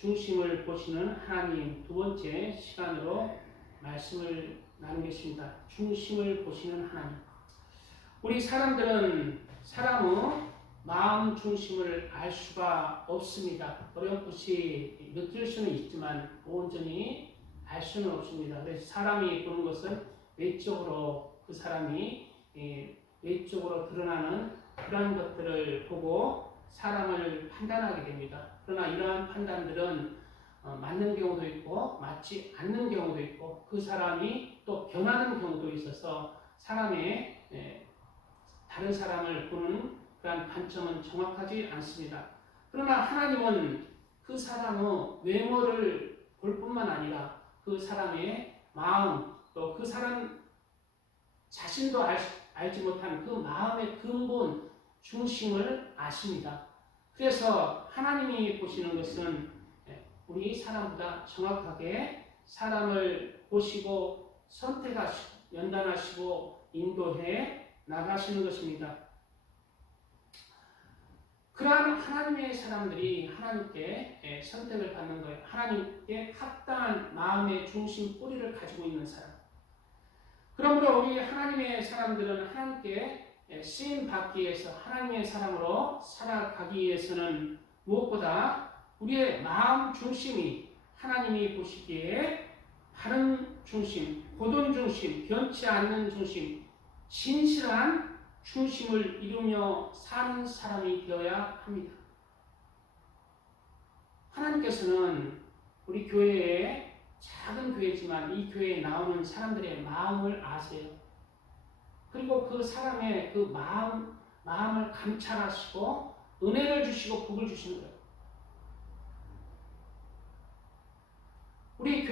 중심을 보시는 하나님, 두 번째 시간으로 말씀을 나누겠습니다. 중심을 보시는 하나님. 우리 사람들은 사람의 마음 중심을 알 수가 없습니다. 어렴풋이 느낄 수는 있지만 온전히 알 수는 없습니다. 그래서 사람이 보는 것은 외적으로 그 사람이 외적으로 드러나는 그러한 것들을 보고 사람을 판단하게 됩니다. 그러나 이러한 판단들은 맞는 경우도 있고 맞지 않는 경우도 있고 그 사람이 또 변하는 경우도 있어서 사람의 다른 사람을 보는 그러한 관점은 정확하지 않습니다. 그러나 하나님은 그 사람의 외모를 볼 뿐만 아니라 그 사람의 마음 또 그 사람 자신도 알지 못한 그 마음의 근본 중심을 아십니다. 그래서 하나님이 보시는 것은 우리 사람보다 정확하게 사람을 보시고 선택하시고 연단하시고 인도해 나가시는 것입니다. 그러한 하나님의 사람들이 하나님께 선택을 받는 거예요. 하나님께 합당한 마음의 중심 뿌리를 가지고 있는 사람. 그러므로 우리 하나님의 사람들은 하나님께 쓰임받기 위해서 하나님의 사람으로 살아가기 위해서는 무엇보다 우리의 마음 중심이 하나님이 보시기에 바른 중심, 고든 중심, 변치 않는 중심, 진실한 중심을 이루며 사는 사람이 되어야 합니다. 하나님께서는 우리 교회에 작은 교회지만 이 교회에 나오는 사람들의 마음을 아세요. 그리고 그 사람의 그 마음을 감찰하시고 은혜를 주시고 복을 주시는 거예요. 우리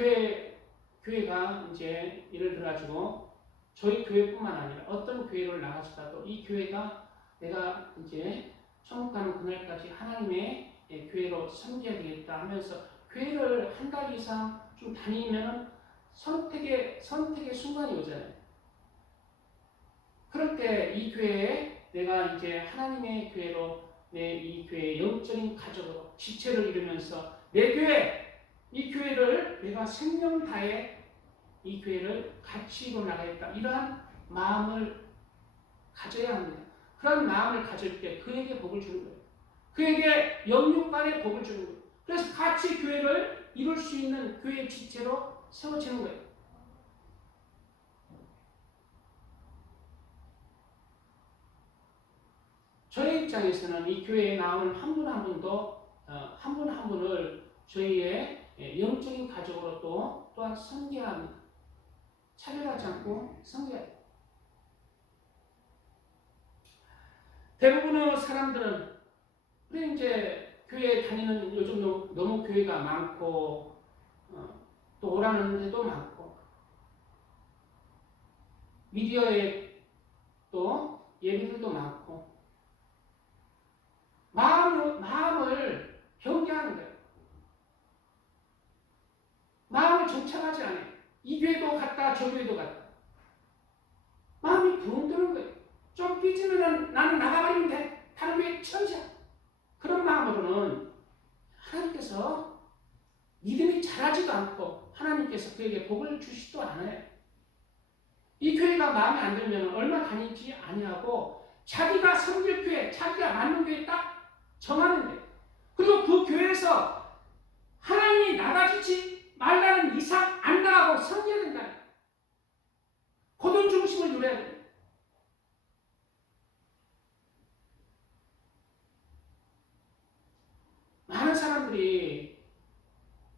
교회가 이제 예를 들어가지고 저희 교회뿐만 아니라 어떤 교회를 나가시다도 이 교회가 내가 이제 천국 가는 그날까지 하나님의 교회로 섬겨야 되겠다 하면서 교회를 한 달 이상 좀 다니면 선택의 순간이 오잖아요. 그럴 때 이 교회에 내가 이제 하나님의 교회로 내 이 교회의 영적인 가족으로 지체를 이루면서 내 교회, 이 교회를 내가 생명 다해 이 교회를 같이 이루어 나가겠다. 이러한 마음을 가져야 합니다. 그런 마음을 가질 때 그에게 복을 주는 거예요. 그에게 영육간의 복을 주는 거예요. 그래서 같이 교회를 이룰 수 있는 교회 지체로 세워지는 거예요. 저희 입장에서는 이 교회에 나오는 한 분 한 분도 한 분 한 분을 저희의 영적인 가족으로 또한 섬겨야 합니다. 차별하지 않고 섬겨야 해요. 대부분의 사람들은 우리 이제 교회에 다니는 요즘 너무 교회가 많고 또 오라는 데도 많고 미디어에 또 예배들도 많고 마음을 변개하는 거예요. 마음을 정착하지 않아요. 이 교회도 갔다 저 교회도 갔다. 마음이 붕 뜨는 거예요. 좀 삐지면 나는 나가버리면 돼. 다른 교회 천사. 그런 마음으로는 하나님께서 믿음이 자라지도 않고 하나님께서 그에게 복을 주시지도 않아요. 이 교회가 마음에 안 들면 얼마 다니지 아니하고 자기가 섬길 교회, 자기가 맞는 교회 딱 정하는데 그리고 그 교회에서 하나님이 나가주지 말라는 이상 안 나가고 섬겨야 된다. 고든 중심을 누려야 됩니다. 많은 사람들이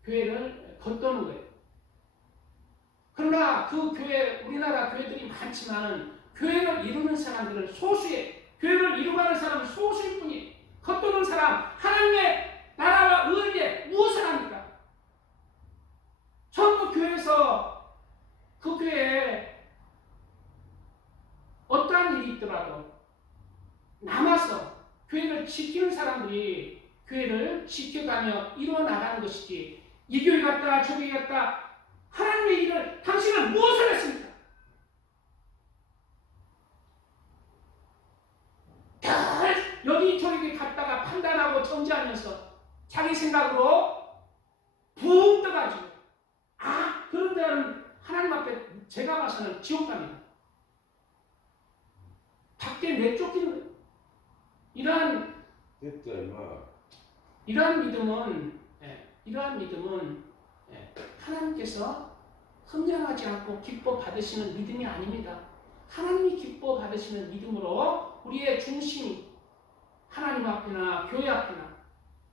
교회를 겉도는 거예요. 그러나 그 교회, 우리나라 교회들이 많지만 교회를 이루는 사람들은 소수예요. 교회를 이루가는 사람은 소수일 뿐이에요. 겉도는 사람, 하나님의 나라와 의에 무엇을 합니까? 전부 교회에서 그 교회에 어떠한 일이 있더라도 남아서 교회를 지키는 사람들이 교회를 지켜가며 이루어 나가는 것이지 이 교회 갔다 저 교회 갔다 하나님의 일을 당신은 무엇을 했습니까? 여기저기 갔다가 판단하고 정지하면서 자기 생각으로 제가 봐서는 지옥 갑니다. 밖에 내쫓기는 거예요. 이러한 믿음은 하나님께서 흥량하지 않고 기뻐 받으시는 믿음이 아닙니다. 하나님이 기뻐 받으시는 믿음으로 우리의 중심이 하나님 앞이나 교회 앞이나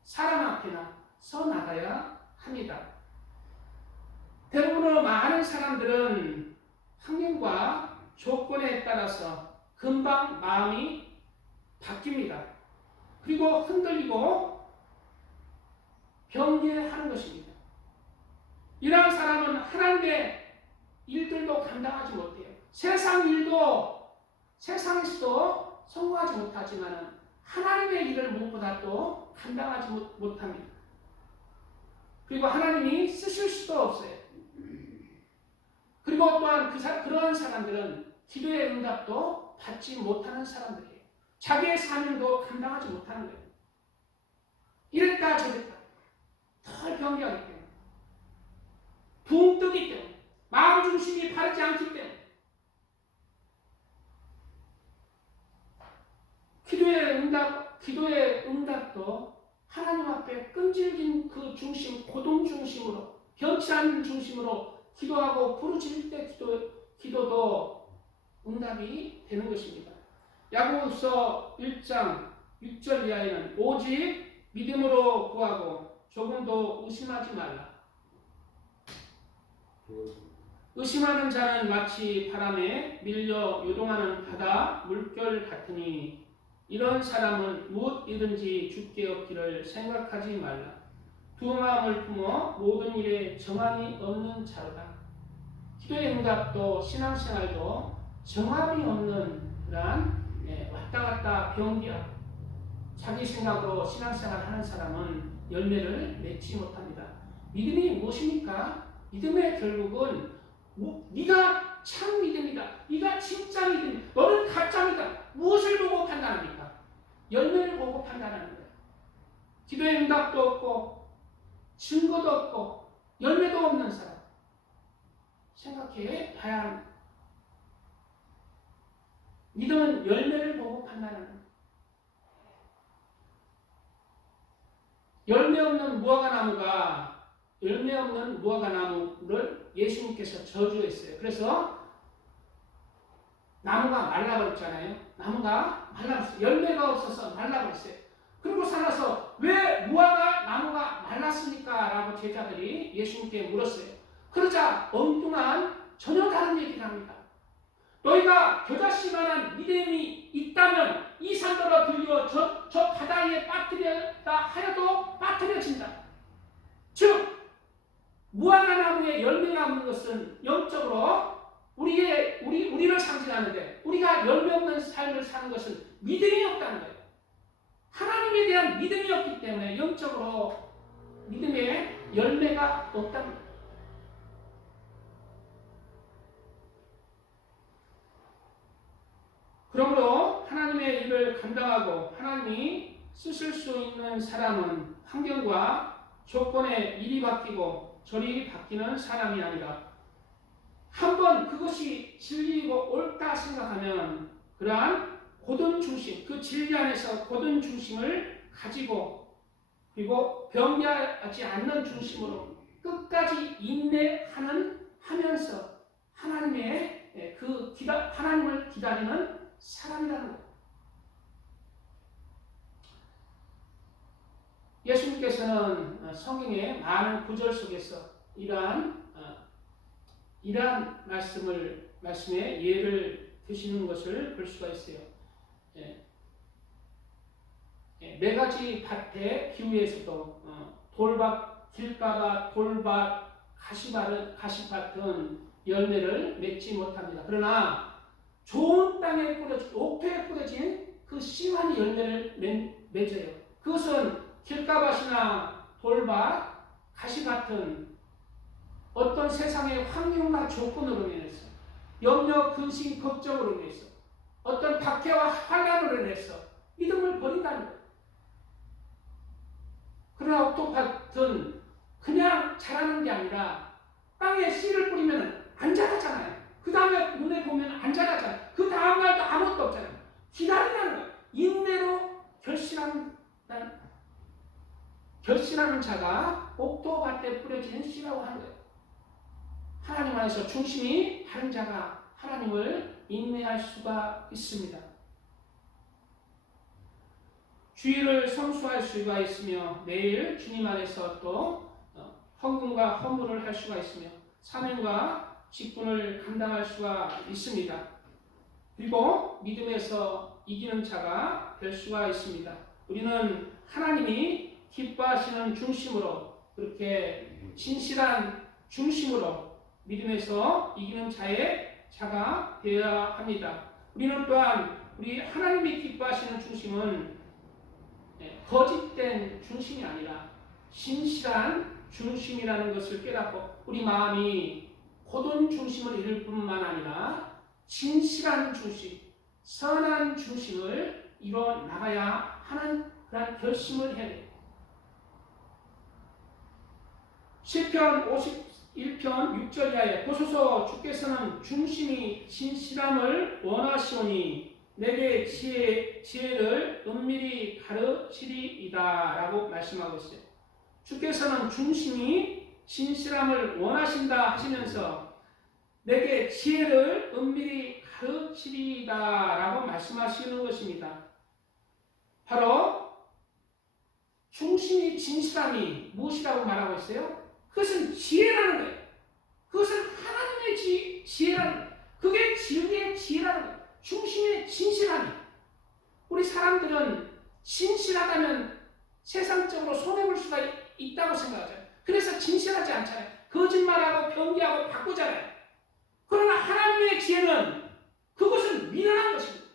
사람 앞이나 서 나가야 합니다. 대부분의 많은 사람들은 환경과 조건에 따라서 금방 마음이 바뀝니다. 그리고 흔들리고 변개하는 것입니다. 이러한 사람은 하나님의 일들도 감당하지 못해요. 세상 일도 세상에서도 성공하지 못하지만 하나님의 일을 무엇보다 또 감당하지 못합니다. 그리고 하나님이 쓰실 수도 없어요. 그리고 또한 그러한 사람들은 기도의 응답도 받지 못하는 사람들이에요. 자기의 사명도 감당하지 못하는 거예요. 이랬다 저랬다 덜 변개하기 때문에, 붕 뜨기 때문에, 마음 중심이 바르지 않기 때문에, 기도의 응답도 하나님 앞에 끈질긴 그 중심, 고동 중심으로, 변치 않는 중심으로 기도하고 부르짖을 때 기도도 응답이 되는 것입니다. 야고보서 1장 6절 이하에는 오직 믿음으로 구하고 조금도 의심하지 말라. 의심하는 자는 마치 바람에 밀려 요동하는 바다 물결 같으니 이런 사람은 무엇이든지 주께 얻기를 생각하지 말라. 두 마음을 품어 모든 일에 정함이 없는 자로다. 기도의 응답도 신앙생활도 정함이 없는 그러한 왔다 갔다 변기하고 자기 생각으로 신앙생활 하는 사람은 열매를 맺지 못합니다. 믿음이 무엇입니까? 믿음의 결국은 네가 참 믿음이다. 네가 진짜 믿음이다. 너는 가짜 믿음이다. 무엇을 보고 판단합니까? 열매를 보고 판단하는 거예요. 기도의 응답도 없고 증거도 없고 열매도 없는 사람 생각해 봐야 합니다. 믿음은 열매를 보고 판단하는 거예요. 열매 없는 무화과 나무를 예수님께서 저주했어요. 그래서 나무가 말라버렸잖아요. 나무가 말라버렸어요. 열매가 없어서 말라버렸어요. 그리고 살아서 왜 무화과 나무가 말랐습니까? 라고 제자들이 예수님께 물었어요. 그러자 엉뚱한 전혀 다른 얘기를 합니다. 너희가 겨자씨만한 믿음이 있다면 이 산더러 들려 저 바다에 빠뜨렸다 하여도 빠뜨려진다. 즉 무화과 나무에 열매가 없는 것은 영적으로 우리를 상징하는데, 우리가 열매 없는 삶을 사는 것은 믿음이 없다는 거예요. 하나님에 대한 믿음이 없기 때문에 영적으로 믿음의 열매가 없다는 거예요. 그러므로 하나님의 일을 감당하고 하나님이 쓰실 수 있는 사람은 환경과 조건에 이리 바뀌고 저리 바뀌는 사람이 아니라, 한번 그것이 진리이고 옳다 생각하면 그러한 고든 중심, 그 진리 안에서 고든 중심을 가지고, 그리고 변개하지 않는 중심으로 끝까지 인내하면서 하나님의 하나님을 기다리는 사람이라는 거예요. 예수님께서는 성경의 많은 구절 속에서 이러한 말씀의 예를 드시는 것을 볼 수가 있어요. 네 가지 밭의 비유에서도 길가가 돌밭, 가시밭은 열매를 맺지 못합니다. 그러나 좋은 땅에 옥토에 뿌려진 그 씨만이 열매를 맺어요. 그것은 길가밭이나 돌밭, 가시밭은 어떤 세상의 환경과 조건으로 인해서, 염려, 근심, 걱정으로 인해서, 어떤 박해와 환난으로 인해서 믿음을 버린다는 거예요. 그러나 옥토밭은 그냥 자라는 게 아니라 땅에 씨를 뿌리면 안 자라잖아요. 그 다음에 눈에 보면 안 자라잖아. 그 다음 날도 아무것도 없잖아. 기다리라는 거야. 인내로 결실하는 자가 옥토밭에 뿌려지는 씨라고 하는 거예요. 하나님 안에서 중심이 바른 자가 하나님을 인내할 수가 있습니다. 주의를 성수할 수가 있으며 매일 주님 안에서 또 헌금과 헌물을 할 수가 있으며 사명과 직분을 감당할 수가 있습니다. 그리고 믿음에서 이기는 자가 될 수가 있습니다. 우리는 하나님이 기뻐하시는 중심으로 그렇게 진실한 중심으로 믿음에서 이기는 자가 되어야 합니다. 우리는 또한 우리 하나님이 기뻐하시는 중심은 거짓된 중심이 아니라 진실한 중심이라는 것을 깨닫고 우리 마음이 고든 중심을 이룰 뿐만 아니라 진실한 중심, 선한 중심을 이뤄 나가야 하는 그런 결심을 해야 돼요. 시편 51편 6절 이하에 보소서 주께서는 중심이 진실함을 원하시오니 내게 지혜를 은밀히 가르치리이다 라고 말씀하고 있어요. 주께서는 중심이 진실함을 원하신다 하시면서 내게 지혜를 은밀히 가르치리이다 라고 말씀하시는 것입니다. 바로 중심이 진실함이 무엇이라고 말하고 있어요? 그것은 지혜라는 거예요. 그것은 하나님의 지혜라는 거예요. 그게 진리의 지혜라는 거예요. 중심의 진실함이. 우리 사람들은 진실하다면 세상적으로 손해볼 수가 있다고 생각하잖아요. 그래서 진실하지 않잖아요. 거짓말하고 변기하고 바꾸잖아요. 그러나 하나님의 지혜는 그것은 미련한 것입니다.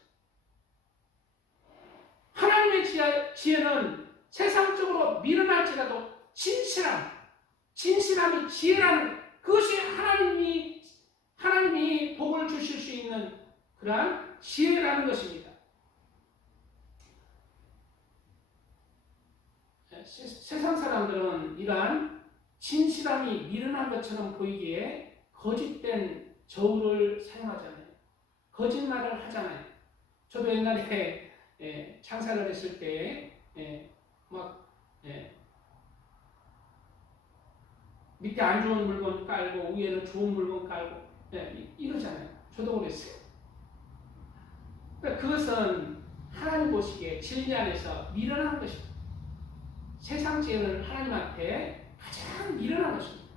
하나님의 지혜는 세상적으로 미련할지라도 진실함이 지혜라는 그것이 하나님이 복을 주실 수 있는 그러한 지혜라는 것입니다. 세상 사람들은 이러한 진실함이 미련한 것처럼 보이기에 거짓된 저울을 사용하잖아요. 거짓말을 하잖아요. 저도 옛날에 장사를 했을 때 밑에 안 좋은 물건 깔고 위에는 좋은 물건 깔고 이러잖아요. 저도 그랬어요. 그러니까 그것은 하나님 보시기에 진리 안에서 미련한 것입니다. 세상 지혜는 하나님 앞에 가장 미련한 것입니다.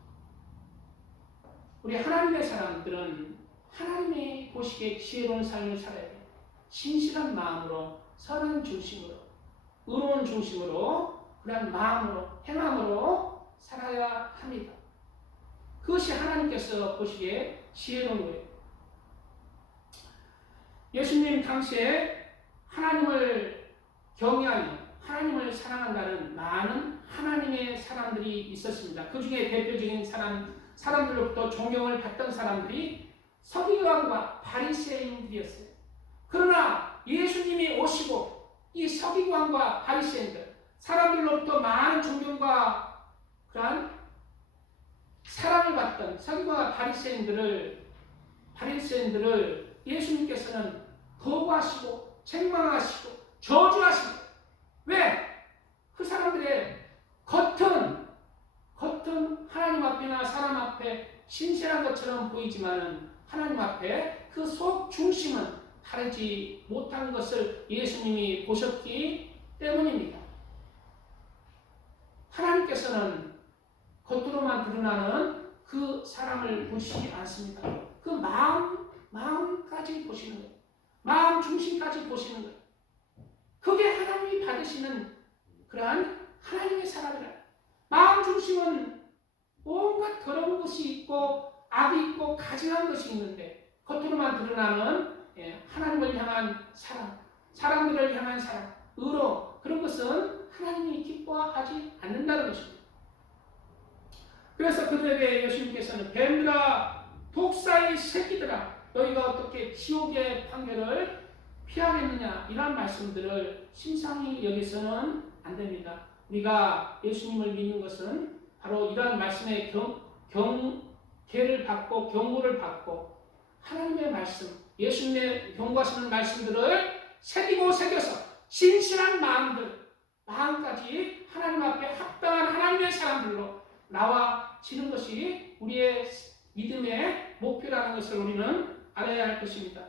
우리 하나님의 사람들은 하나님이 보시기에 지혜로운 삶을 살아야 돼요. 신실한 마음으로, 선한 중심으로, 의로운 중심으로, 그런 마음으로, 행함으로 살아야 합니다. 그것이 하나님께서 보시기에 지혜로운 거예요. 예수님 당시에 하나님을 경외하며 하나님을 사랑한다는 많은 하나님의 사람들이 있었습니다. 그 중에 대표적인 사람들로부터 존경을 받던 사람들이 서기관과 바리새인들이었어요. 그러나 예수님이 오시고 이 서기관과 바리새인들, 사람들로부터 많은 존경과 그러한 사랑을 받던 서기관과 바리새인들을 예수님께서는 거부하시고 책망하시고 저주하시고, 왜? 그 사람들의 겉은 하나님 앞이나 사람 앞에 신실한 것처럼 보이지만은 하나님 앞에 그 속 중심은 다르지 못한 것을 예수님이 보셨기 때문입니다. 하나님께서는 겉으로만 드러나는 그 사람을 보시지 않습니다. 그 마음까지 보시는 거예요. 마음 중심까지 보시는 거예요. 그게 하나님이 받으시는 그러한 하나님의 사람이라. 마음 중심은 온갖 더러운 것이 있고 악이 있고 가증한 것이 있는데 겉으로만 드러나는 하나님을 향한 사랑, 사람들을 향한 사랑, 의로, 그런 것은 하나님이 기뻐하지 않는다는 것입니다. 그래서 그들에게 예수님께서는 뱀들아, 독사의 새끼들아, 너희가 어떻게 지옥의 판결을 피하겠느냐, 이런 말씀들을 심상히 여기서는 안 됩니다. 우리가 예수님을 믿는 것은 바로 이러한 말씀의 경계를 받고 경고를 받고 하나님의 말씀, 예수님의 경고하시는 말씀들을 새기고 새겨서 진실한 마음까지 하나님 앞에 합당한 하나님의 사람들로 나와지는 것이 우리의 믿음의 목표라는 것을 우리는 알아야 할 것입니다.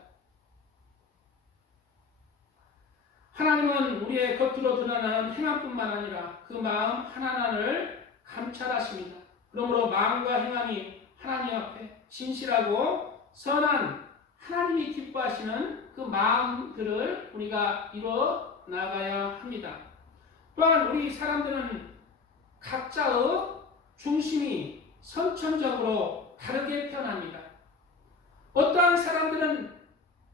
하나님은 우리의 겉으로 드러나는 행함뿐만 아니라 그 마음 하나하나를 감찰하십니다. 그러므로 마음과 행함이 하나님 앞에 진실하고 선한 하나님이 기뻐하시는 그 마음들을 우리가 이뤄 나가야 합니다. 또한 우리 사람들은 각자의 중심이 선천적으로 다르게 태어납니다. 어떠한 사람들은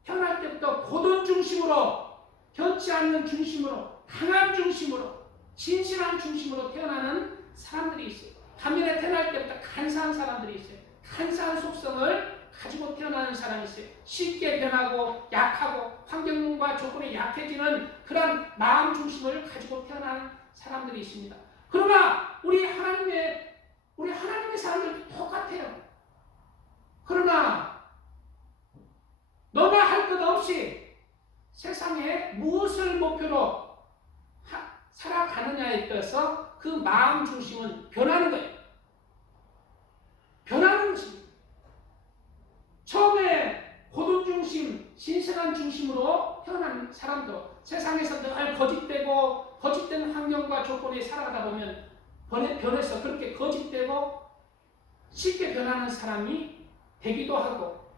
태어날 때부터 고든 중심으로, 변치 않는 중심으로, 강한 중심으로, 진실한 중심으로 태어나는 사람들이 있어요. 반면에 태어날 때부터 간사한 사람들이 있어요. 간사한 속성을 가지고 태어나는 사람이 있어요. 쉽게 변하고 약하고 환경과 조건에 약해지는 그런 마음 중심을 가지고 태어나는 사람들이 있습니다. 그러나 우리 하나님의 사람들도 똑같아요. 그러나 너나 할 것 없이 세상에 무엇을 목표로 살아가느냐에 따라서 그 마음 중심은 변하는 거예요. 변하는 것입니다. 처음에 고든 중심, 신선한 중심으로 태어난 사람도 세상에서 늘 거짓된 환경과 조건에 살아가다 보면 변해서 그렇게 거짓되고 쉽게 변하는 사람이 되기도 하고,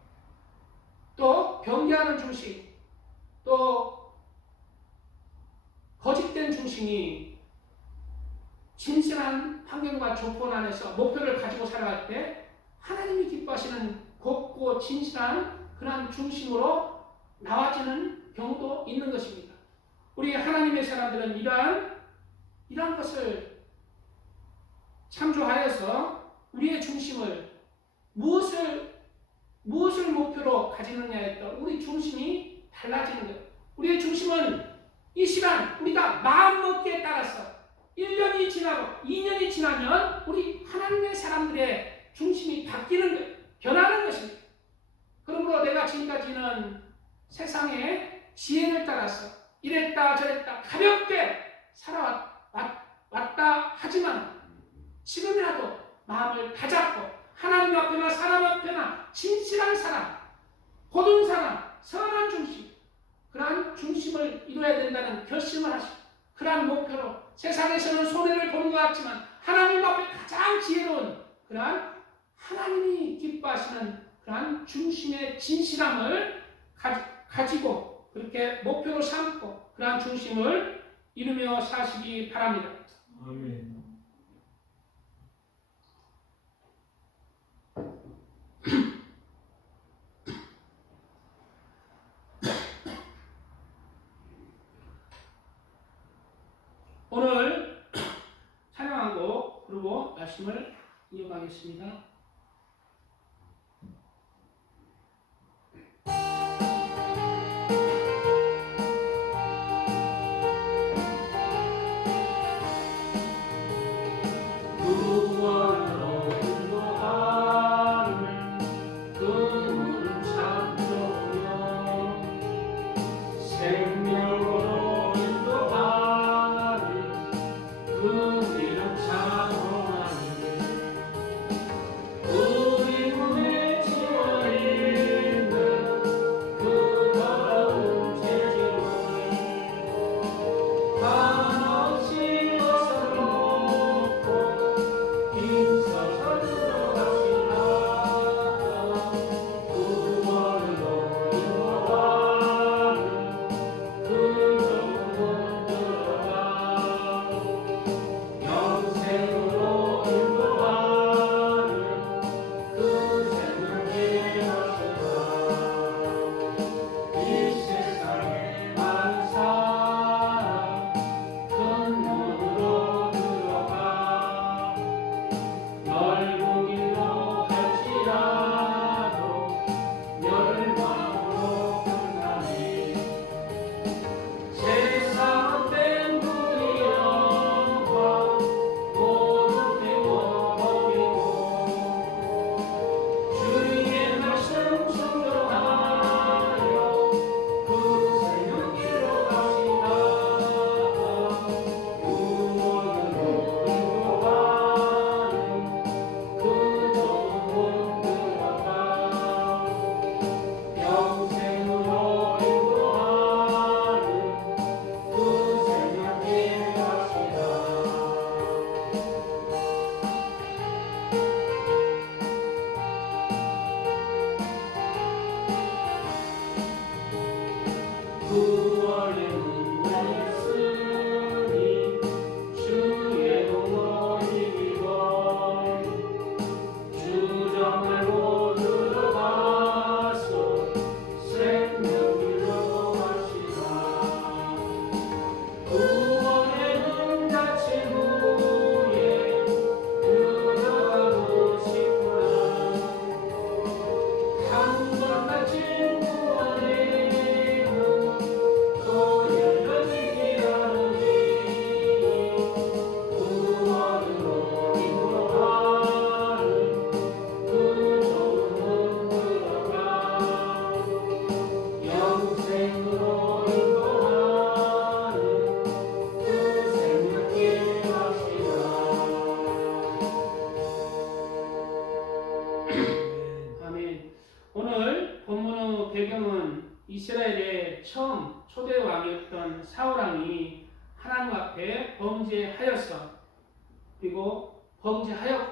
또 변개하는 중심, 또 거짓된 중심이 진실한 환경과 조건 안에서 목표를 가지고 살아갈 때 하나님이 기뻐하시는 곱고 진실한 그러한 중심으로 나와지는 경우도 있는 것입니다. 우리 하나님의 사람들은 이러한 것을 참조하여서 우리의 중심을 무엇을 목표로 가지느냐에 따라 우리 중심이 달라지는 거예요. 우리의 중심은 이 시간 우리가 마음먹기에 따라서 1년이 지나고 2년이 지나면 우리 하나님의 사람들의 중심이 바뀌는 거예요. 변하는 것입니다. 그러므로 내가 지금까지는 세상의 지혜를 따라서 이랬다 저랬다 가볍게 살아왔다 하지만 지금이라도 마음을 다잡고 하나님 앞에나 사람 앞에나 진실한 사람, 고든 사람, 선한 중심, 그러한 중심을 이루어야 된다는 결심을 하시고 그러한 목표로 세상에서는 손해를 보는 것 같지만 하나님 앞에 가장 지혜로운 그러한 하나님이 기뻐하시는 그러한 중심의 진실함을 가지고 그렇게 목표로 삼고 그러한 중심을 이루며 사시기 바랍니다. 아멘. 오늘 찬양하고 그리고 말씀을 이어가겠습니다.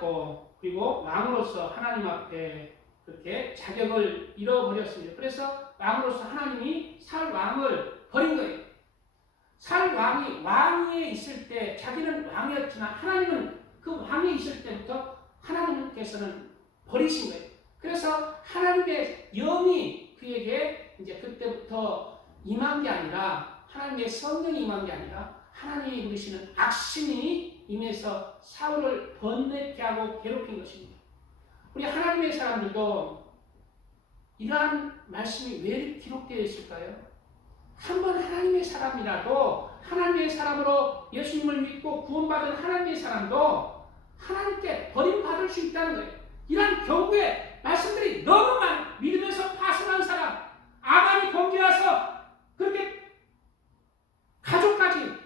받았고 그리고 왕으로서 하나님 앞에 그렇게 자격을 잃어버렸습니다. 그래서 왕으로서 하나님이 사울 왕을 버린 거예요. 사울 왕이 왕위에 있을 때 자기는 왕이었지만 하나님은 그 왕에 있을 때부터 하나님께서는 버리신 거예요. 그래서 하나님의 영이 그에게 이제 그때부터 임한 게 아니라 하나님의 성령이 임한 게 아니라 하나님이 부르시는 악심이 임해서 사울을 번뇌케 하고 괴롭힌 것입니다. 우리 하나님의 사람들도 이러한 말씀이 왜 기록되어 있을까요? 한번 하나님의 사람이라도 하나님의 사람으로 예수님을 믿고 구원받은 하나님의 사람도 하나님께 버림받을 수 있다는 거예요. 이러한 경고의 말씀들이 너무 많아요. 믿음에서 파손한 사람, 아간이 범죄해서 그렇게 가족까지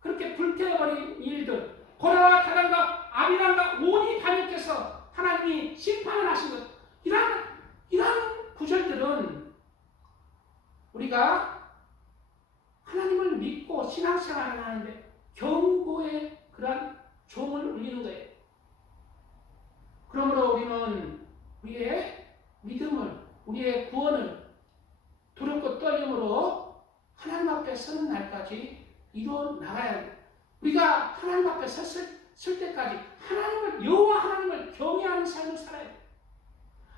그렇게 불태워버린 일들, 고라와 다단과 아비람과 온이 반역해서 하나님이 심판을 하신 것, 이러한 구절들은 우리가 하나님을 믿고 신앙생활을 하는데 경고의 그러한 종을 울리는 거예요. 그러므로 우리는 우리의 믿음을, 우리의 구원을 두렵고 떨림으로 하나님 앞에 서는 날까지 이루어 나가야 합니다. 우리가 하나님 앞에 설 때까지 하나님을, 여호와 하나님을 경외하는 삶을 살아야 돼요.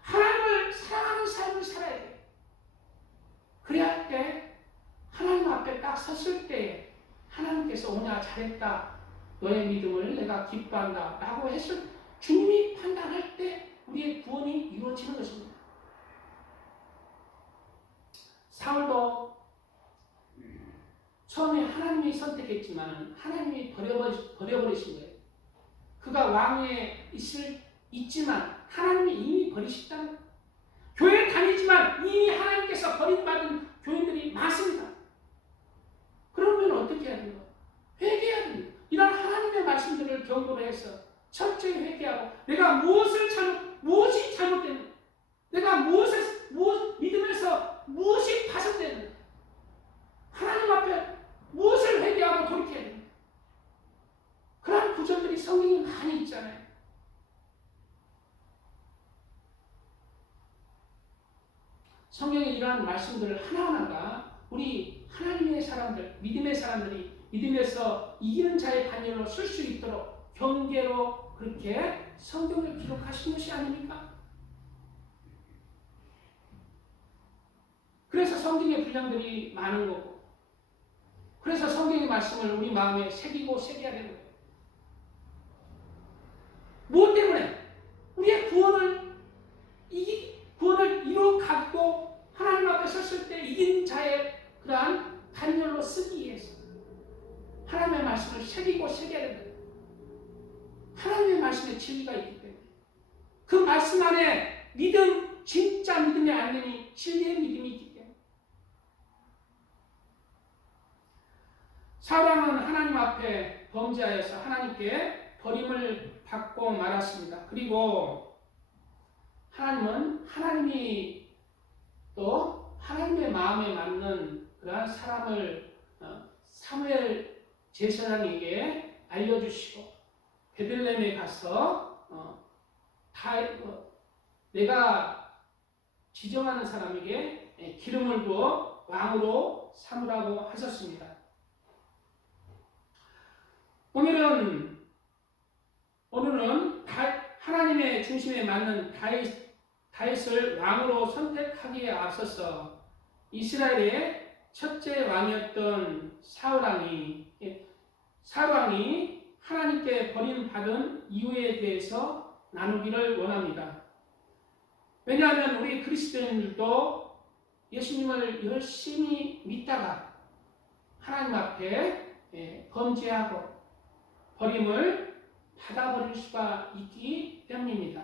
하나님을 사랑하는 삶을 살아야 돼요. 그래야 할 때 하나님 앞에 딱 섰을 때 하나님께서 오냐 잘했다, 너의 믿음을 내가 기뻐한다 라고 했을 주님이 판단할 때 우리의 구원이 이루어지는 것입니다. 사울도 처음에 하나님이 선택했지만 하나님이 버려버리신 거예요. 그가 왕위에 있지만 하나님이 이미 버리셨다는 거예요. 교회에 다니지만 이미 하나님께서 버림받은 교인들이 많습니다. 그러면 어떻게 해야 되는가? 회개해야 됩니다. 이런 하나님의 말씀들을 경고를 해서 철저히 회개하고 내가 무엇이 잘못됐는가? 내가 믿음에서 무엇이 파손됐는가? 하나님 앞에 무엇을 회개하고 돌이켜야 됩니까? 그런 구절들이 성경에 많이 있잖아요. 성경에 이러한 말씀들을 하나하나가 우리 하나님의 사람들, 믿음의 사람들이 믿음에서 이기는 자의 반열로 쓸 수 있도록 경계로 그렇게 성경을 기록하신 것이 아닙니까? 그래서 성경의 분량들이 많은 거고, 그래서 성경의 말씀을 우리 마음에 새겨야 되는 거예요. 무엇 때문에? 우리의 구원을 이루어가고 하나님 앞에 섰을 때 이긴 자의 그러한 단열로 쓰기 위해서 하나님의 말씀을 새겨야 된다. 하나님의 말씀에 진리가 있기 때문에 그 말씀 안에 믿음, 진짜 믿음의 알림이 진리의 믿음이 있기 때문에 사울왕은 하나님 앞에 범죄하여서 하나님께 버림을 받고 말았습니다. 그리고 하나님이 또 하나님의 마음에 맞는 그러한 사람을 사무엘 제사장에게 알려주시고 베들레헴에 가서 내가 지정하는 사람에게 기름을 부어 왕으로 삼으라고 하셨습니다. 오늘은 하나님의 중심에 맞는 다윗을 왕으로 선택하기에 앞서서 이스라엘의 첫째 왕이었던 사울왕이 하나님께 버림받은 이유에 대해서 나누기를 원합니다. 왜냐하면 우리 그리스도인들도 예수님을 열심히 믿다가 하나님 앞에 범죄하고 버림을 받아버릴 수가 있기 때문입니다.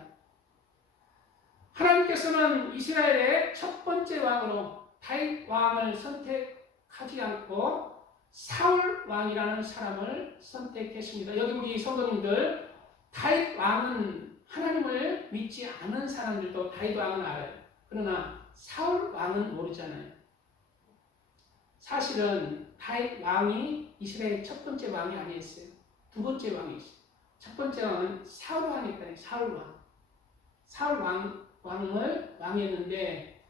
하나님께서는 이스라엘의 첫 번째 왕으로 다윗 왕을 선택하지 않고 사울 왕이라는 사람을 선택했습니다. 여기 우리 성도님들, 다윗 왕은 하나님을 믿지 않은 사람들도 다윗 왕은 알아요. 그러나 사울 왕은 모르잖아요. 사실은 다윗 왕이 이스라엘의 첫 번째 왕이 아니었어요. 두 번째 왕이었어요. 첫 번째 왕은 사울 왕이 있다. 사울 왕. 사울 왕이었는데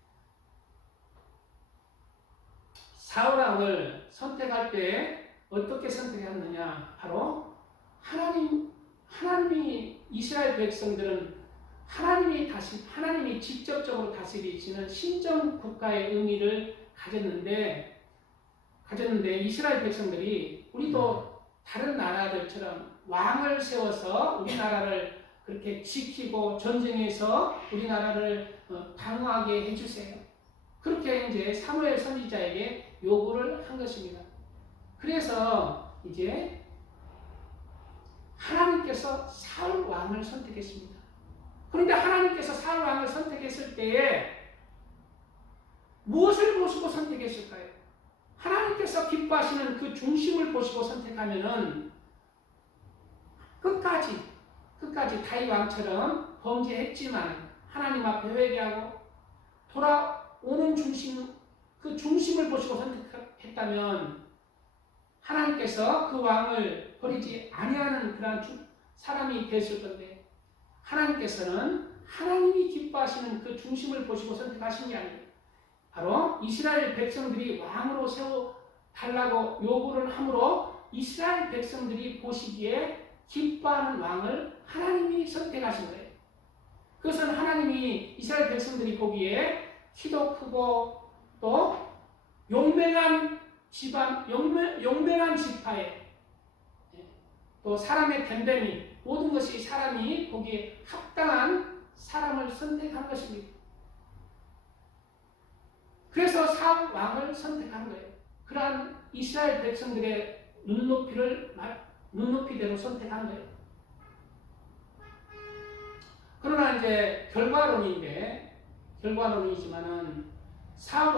사울 왕을 선택할 때 어떻게 선택했느냐? 바로 하나님이 이스라엘 백성들은 하나님이 직접적으로 다스리시는 신정 국가의 의미를 가졌는데 이스라엘 백성들이 우리도 다른 나라들처럼 왕을 세워서 우리나라를 그렇게 지키고 전쟁에서 우리나라를 방어하게 해주세요. 그렇게 이제 사무엘 선지자에게 요구를 한 것입니다. 그래서 이제 하나님께서 사울 왕을 선택했습니다. 그런데 하나님께서 사울 왕을 선택했을 때에 무엇을 보시고 선택했을까요? 하나님께서 기뻐하시는 그 중심을 보시고 선택하면은 끝까지 다윗 왕처럼 범죄했지만 하나님 앞에 회개하고 돌아오는 그 중심을 보시고 선택했다면 하나님께서 그 왕을 버리지 아니하는 그런 사람이 됐을 건데 하나님께서는 하나님이 기뻐하시는 그 중심을 보시고 선택하신 게 아니에요. 바로 이스라엘 백성들이 왕으로 세워달라고 요구를 하므로 이스라엘 백성들이 보시기에 기뻐하는 왕을 하나님이 선택하신 거예요. 그것은 하나님이 이스라엘 백성들이 보기에 키도 크고 또 용맹한 지파에 또 사람의 됨됨이 모든 것이 사람이 보기에 합당한 사람을 선택한 것입니다. 그래서 사울 왕을 선택한 거예요. 그러한 이스라엘 백성들의 눈높이대로 선택한 거예요. 그러나 이제 결과론이지만은 사울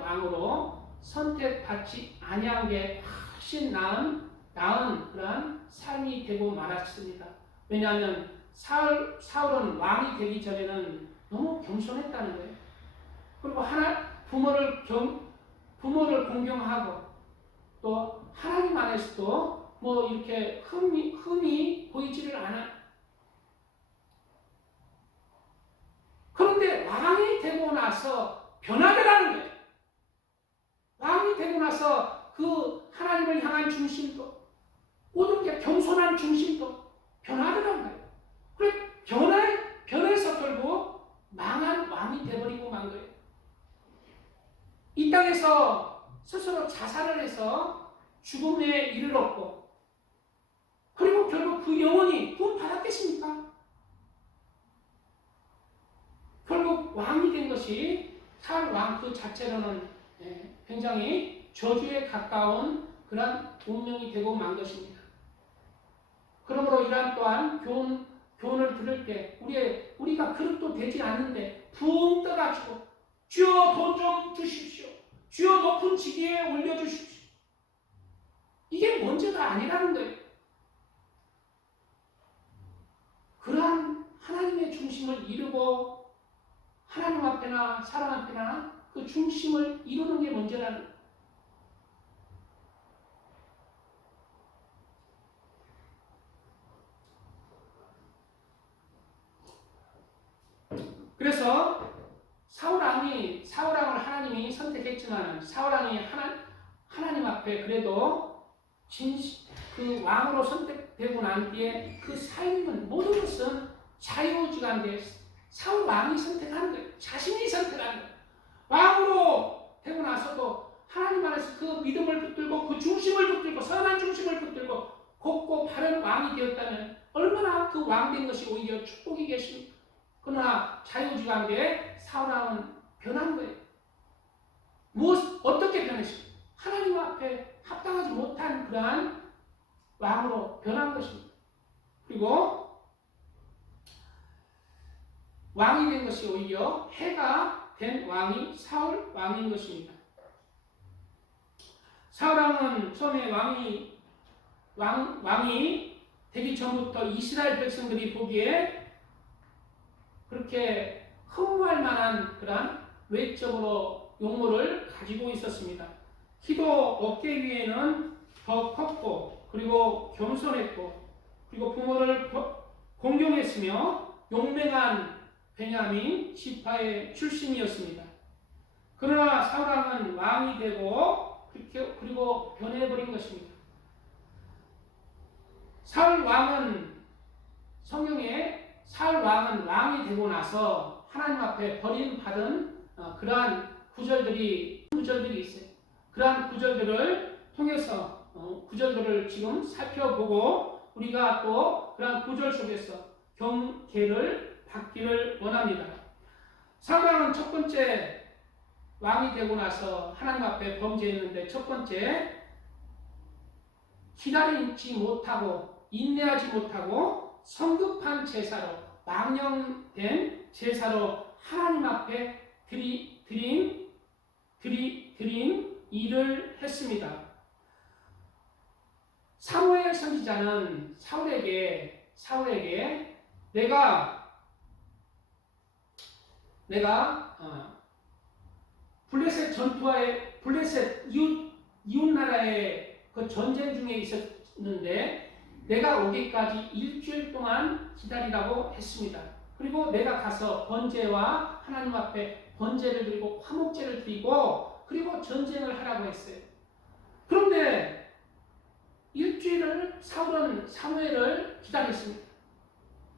왕으로 선택받지 아니한 게 훨씬 나은 그러한 삶이 되고 말았습니다. 왜냐하면 사울은 왕이 되기 전에는 너무 겸손했다는 거예요. 그리고 부모를 공경하고 또 하나님 안에서도 뭐 이렇게 흠이 보이지를 않아. 그런데 왕이 되고 나서 변하더라는 거예요. 왕이 되고 나서 그 하나님을 향한 중심도 모든 게 겸손한 중심도 변하더라는 거예요. 그래 변해서 결국 망한 왕이 되어버리고 만 거예요. 이 땅에서 스스로 자살을 해서 죽음에 이르렀고 그리고 결국 그 영혼이 구원 받았겠습니까? 결국 왕이 된 것이 사울 왕 그 자체로는 굉장히 저주에 가까운 그런 운명이 되고 만 것입니다. 그러므로 이러한 또한 교훈을 들을 때 우리가 그릇도 되지 않는데 붕 떠가지고 주여 돈 좀 주십시오. 주여 높은 지기에 올려주십시오. 이게 문제가 아니라는 거예요. 그러한 하나님의 중심을 이루고 하나님 앞에나 사람 앞에나 그 중심을 이루는 게 문제라는 거예요. 그래서 사울왕을 하나님이 선택했지만 사울왕이 하나님 앞에 그래도 그 왕으로 선택되고 난 뒤에 그 삶은 모든 것은 자유지간데 사울왕이 선택한 거예요. 자신이 선택한 거예요. 왕으로 되고 나서도 하나님 안에서 그 믿음을 붙들고 그 중심을 붙들고 선한 중심을 붙들고 곱고 바른 왕이 되었다면 얼마나 그 왕 된 것이 오히려 축복이겠습니까? 그러나 자유지간데 사울왕은 변한 거예요. 어떻게 변했습니까? 하나님 앞에 합당하지 못한 그러한 왕으로 변한 것입니다. 그리고 왕이 된 것이 오히려 해가 된 왕이 사울 왕인 것입니다. 사울 왕은 처음에 왕이 되기 전부터 이스라엘 백성들이 보기에 그렇게 허무할 만한 그런 외적으로 용모를 가지고 있었습니다. 키도 어깨 위에는 더 컸고 그리고 겸손했고 그리고 부모를 공경했으며 용맹한 베냐민 지파의 출신이었습니다. 그러나 사울왕은 왕이 되고 그리고 변해버린 것입니다. 사울 왕은 왕이 되고 나서 하나님 앞에 버림받은 그러한 구절들이 있어요. 그러한 구절들을 통해서 구절들을 지금 살펴보고 우리가 또 그러한 구절 속에서 경계를 받기를 원합니다. 사울 왕은 첫 번째 왕이 되고 나서 하나님 앞에 범죄했는데, 첫 번째 기다리지 못하고 인내하지 못하고 성급한 제사로, 망령된 제사로 하나님 앞에 드린 일을 했습니다. 사무엘 선지자는 사울에게 내가 블레셋 이웃 나라의 그 전쟁 중에 있었는데 내가 오기까지 일주일 동안 기다리라고 했습니다. 그리고 내가 가서 번제와 하나님 앞에 번제를 드리고 화목제를 드리고 그리고 전쟁을 하라고 했어요. 그런데 일주일을 사울은 사무엘을 기다렸습니다.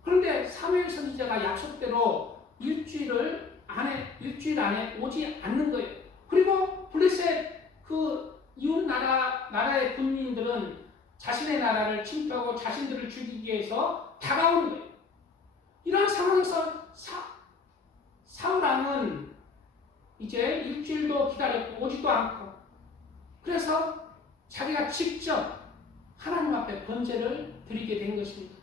그런데 사무엘 선지자가 약속대로 일주일 안에 오지 않는 거예요. 그리고 블레셋 그 이웃 나라의 군민들은 자신의 나라를 침투하고 자신들을 죽이기 위해서 다가오는 거예요. 이런 상황에서 사울왕은 이제 일주일도 기다렸고 오지도 않고, 그래서 자기가 직접 하나님 앞에 번제를 드리게 된 것입니다.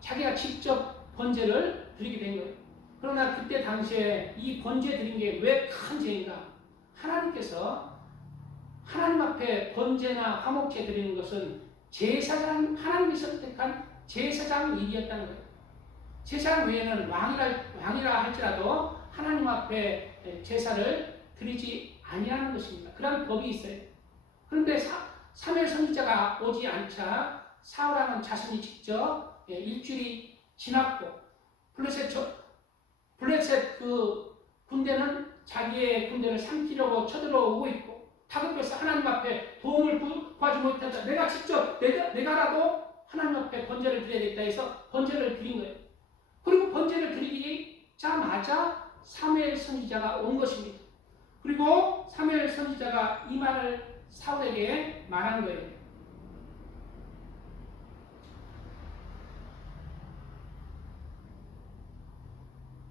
자기가 직접 번제를 드리게 된 거예요. 그러나 그때 당시에 이 번제 드린 게 왜 큰 죄인가? 하나님께서 하나님 앞에 번제나 화목제 드리는 것은 하나님이 선택한 제사장 일이었다는 거예요. 제사장 외에는 왕이라 할지라도 하나님 앞에 제사를 드리지 아니하는 것입니다. 그런 법이 있어요. 그런데 사무엘 선지자가 오지 않자 사울왕은 자신이 직접 일주일이 지났고 블레셋 그 군대는 자기의 군대를 삼키려고 쳐들어오고 있고 다급해서 하나님 앞에 도움을 구하지 못했다. 내가 직접 내가라도 하나님 앞에 번제를 드려야겠다 해서 번제를 드린 거예요. 그리고 번제를 드리자마자 사무엘 선지자가 온 것입니다. 그리고 사무엘 선지자가 이 말을 사울에게 말한 거예요.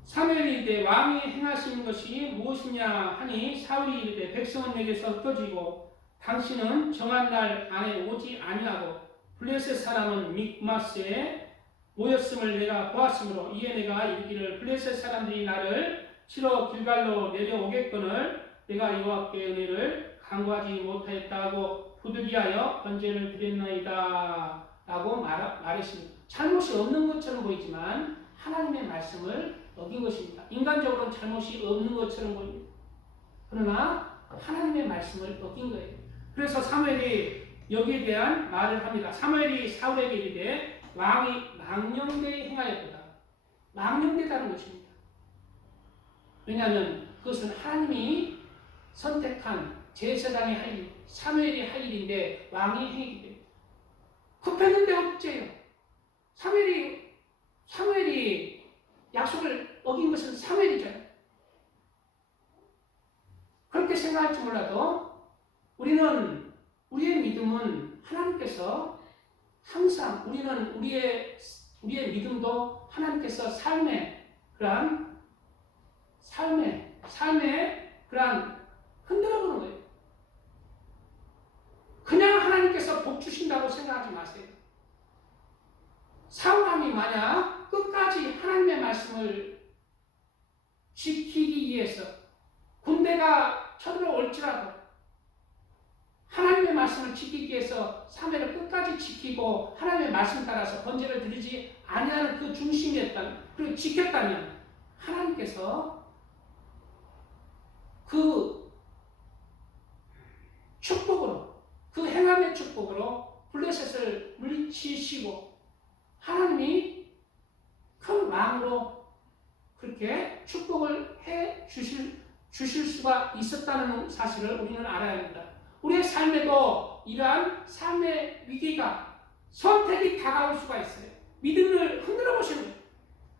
사무엘이 이르되 왕이 행하신 것이 무엇이냐 하니 사울이 이르되 백성은 내게서 흩어지고 당신은 정한 날 안에 오지 아니하고 블레셋 사람은 mikmas에 모였음을 내가 보았으므로 이에 내가 이르기를 블레셋 사람들이 나를 치러 길갈로 내려오겠거늘 내가 여호와께 은혜를 간구하지 못하였다고 부득이하여 번제를 드렸나이다 라고 말했습니다. 잘못이 없는 것처럼 보이지만 하나님의 말씀을 어긴 것입니다. 인간적으로는 잘못이 없는 것처럼 보입니다. 그러나 하나님의 말씀을 어긴 거예요. 그래서 사무엘이 여기에 대한 말을 합니다. 사무엘이 사울에게 이르되 왕이 망령되이 행하였도다. 망령되다는 것입니다. 왜냐하면 그것은 하나님이 선택한 제사장이 할 일, 사무엘이 할 일인데 왕이 행하기 때문에 급했는데 어째요? 사무엘이 약속을 어긴 것은 사무엘이잖아요. 그렇게 생각할지 몰라도 우리의 믿음은 하나님께서 항상 우리의 믿음도 하나님께서 삶의 그러한 흔들어보는 거예요. 그냥 하나님께서 복 주신다고 생각하지 마세요. 사울왕이 만약 끝까지 하나님의 말씀을 지키기 위해서 군대가 쳐들어올지라도 하나님의 말씀을 지키기 위해서 사무엘을 끝까지 지키고 하나님의 말씀 따라서 번제를 드리지 아니하는 그 중심이었다면, 그리고 지켰다면 하나님께서 그 축복으로, 그 행함의 축복으로 블레셋을 물리치시고 하나님이 큰 왕으로 그렇게 축복을 해 주실 수가 있었다는 사실을 우리는 알아야 합니다. 우리의 삶에도 이러한 삶의 위기가 선택이 다가올 수가 있어요. 믿음을 흔들어 보시는 거예요.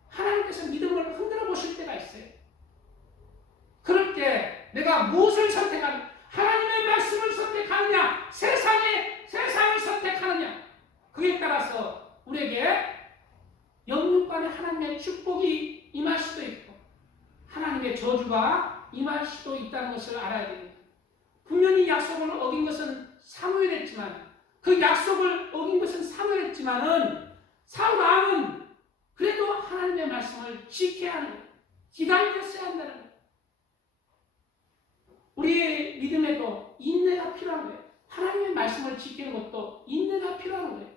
하나님께서 믿음을 흔들어 보실 때가 있어요. 그럴 때 내가 무엇을 선택하느냐? 하나님의 말씀을 선택하느냐? 세상을 선택하느냐? 그에 따라서 우리에게 영육간에 하나님의 축복이 임할 수도 있고 하나님의 저주가 임할 수도 있다는 것을 알아야 됩니다. 분명히 약속을 어긴 것은 사무엘했지만 그 약속을 어긴 것은 사무엘했지만은 사울 왕은 그래도 하나님의 말씀을 지켜야 하는 거예요. 기다렸어야 한다는 거예요. 우리의 믿음에도 인내가 필요한 거예요. 하나님의 말씀을 지키는 것도 인내가 필요한 거예요.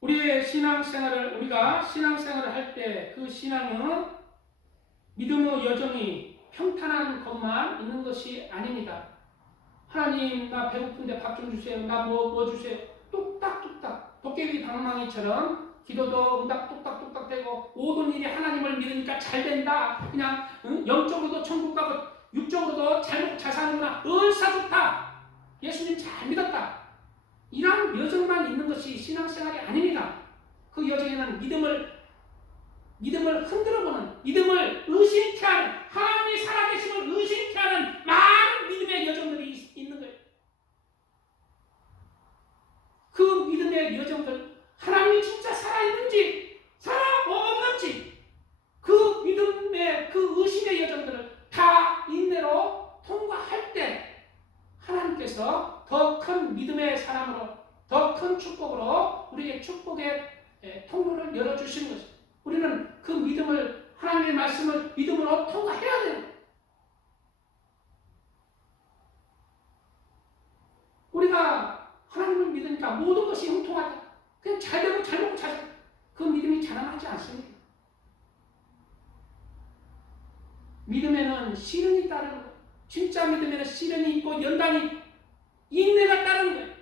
우리가 신앙생활을 할 때 그 신앙은 믿음의 여정이 평탄한 것만 있는 것이 아닙니다. 하나님 나 배고픈데 밥 좀 주세요. 나 뭐 주세요. 뚝딱뚝딱 도깨비 방망이처럼 기도도 응답 뚝딱뚝딱 되고 모든 일이 하나님을 믿으니까 잘 된다. 그냥 영적으로도 천국 가고 육적으로도 잘 사는구나. 얼싸 좋다. 예수님 잘 믿었다. 이런 여정만 있는 것이 신앙생활이 아닙니다. 그 여정에는 믿음을 흔들어보는, 믿음을 의심케 하는, 하나님이 살아계심을 의심케 하는 많은 믿음의 여정들이 있는 거예요. 그 믿음의 여정들, 하나님이 진짜 살아있는지, 살아없는지, 그 믿음의, 그 의심의 여정들을 다 인내로 통과할 때 하나님께서 더 큰 믿음의 사람으로, 더 큰 축복으로 우리의 축복의 통로를 열어주시는 것입니다. 우리는 그 믿음을, 하나님의 말씀을 믿음으로 통과해야 돼요. 우리가 하나님을 믿으니까 모든 것이 형통하다. 그냥 잘 되고 잘 먹고 잘 살고 그 믿음이 자랑하지 않습니다. 믿음에는 시련이 따르는 거예요. 진짜 믿음에는 시련이 있고 연단이, 인내가 따르는 거예요.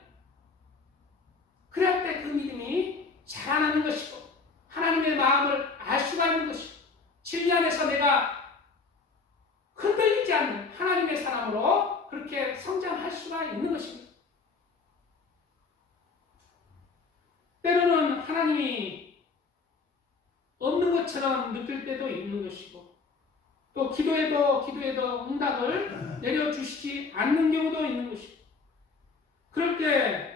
그럴 때 그 믿음이 자라나는 것이고 하나님의 마음을 알 수가 있는 것이고 진리 안에서 내가 흔들리지 않는 하나님의 사람으로 그렇게 성장할 수가 있는 것입니다. 때로는 하나님이 없는 것처럼 느낄 때도 있는 것이고 또 기도해도 응답을 내려주시지 않는 경우도 있는 것이고 그럴 때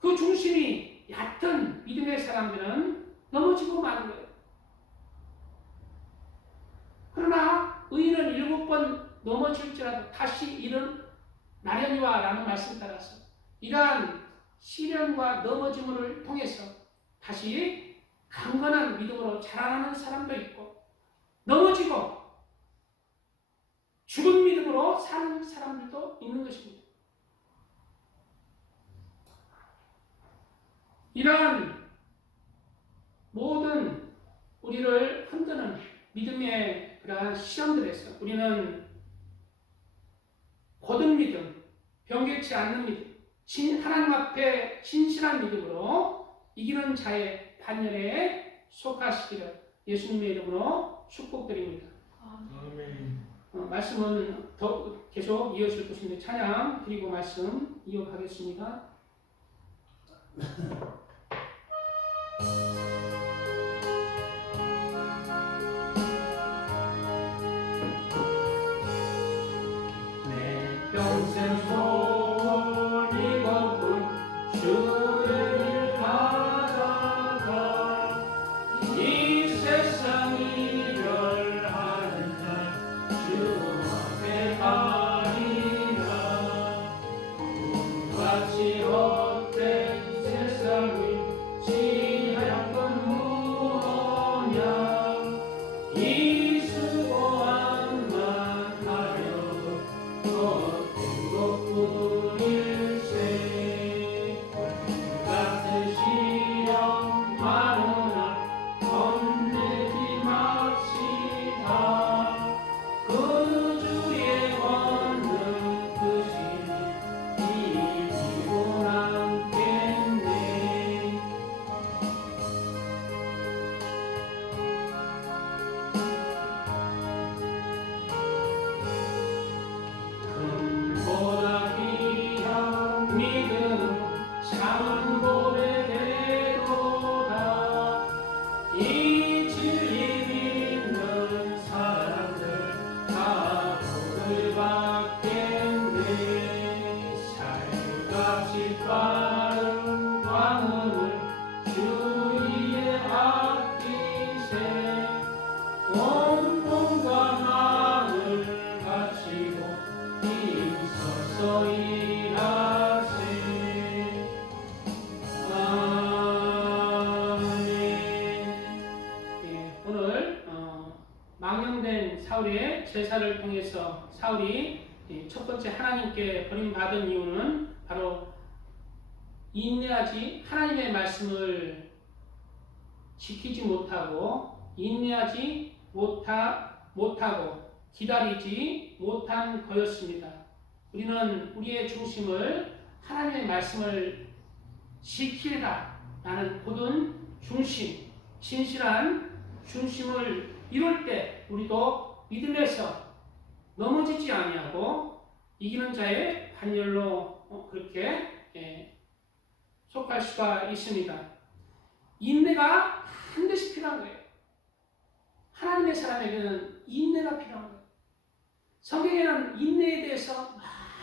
그 중심이 얕은 믿음의 사람들은 넘어지고 마는 거예요. 그러나 의인은 7번 넘어질지라도 다시 일어나려니와 라는 말씀 따라서 이러한 시련과 넘어짐을 통해서 다시 강건한 믿음으로 자라나는 사람도 있고 넘어지고 죽은 믿음으로 사는 사람들도 있는 것입니다. 이러한 모든 우리를 흔드는 믿음의 그러한 시험들에서 우리는 고든 믿음, 변개치 않는 믿음, 하나님 앞에 진실한 믿음으로 이기는 자의 반열에 속하시기를 예수님의 이름으로 축복드립니다. 아멘. 말씀은 더 계속 이어질 것인데 찬양 드리고 말씀 이어가겠습니다. 내 평생 소원이 걷고 주의 길 가다가 이 세상 이별하는 날 주 앞에 가리라 같이 헛된 세상이 지나간 건 무엇냐 이 수고함만 하려도 헛된 것뿐일세 같은 시련 많은 날 겁내지 맙시다 그 주의 권능 크시니 같이 빠른 광음을 주위에 아끼세 온 몸과 마음을 바치고 힘써서 일하세. 아멘. 예, 오늘 망령된 사울의 제사를 통해서 사울이 첫 번째 하나님께 버림받은 이유는 바로 인내하지 하나님의 말씀을 지키지 못하고 인내하지 못하고 기다리지 못한 거였습니다. 우리는 우리의 중심을 하나님의 말씀을 지키라 라는 고든 중심, 진실한 중심을 이룰 때 우리도 믿음에서 넘어지지 아니하고 이기는 자의 반열로 그렇게 속할 수가 있습니다. 인내가 반드시 필요한 거예요. 하나님의 사람에게는 인내가 필요한 거예요. 성경에는 인내에 대해서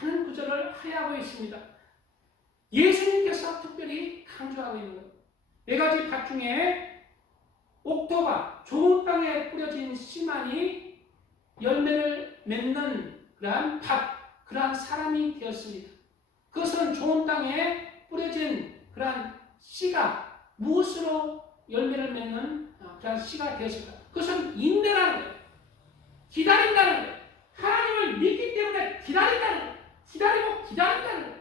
많은 구절을 하야하고 있습니다. 예수님께서 특별히 강조하고 있는 거예요. 4가지 밭 중에 옥토가 좋은 땅에 뿌려진 씨만이 열매를 맺는 그러한 밭, 그러한 사람이 되었습니다. 그것은 좋은 땅에 뿌려진 그러한 씨가 무엇으로 열매를 맺는 그러한 씨가 되었을까? 그것은 인내라는 거예요. 기다린다는 거예요. 하나님을 믿기 때문에 기다린다는 거예요. 기다린다는 거예요.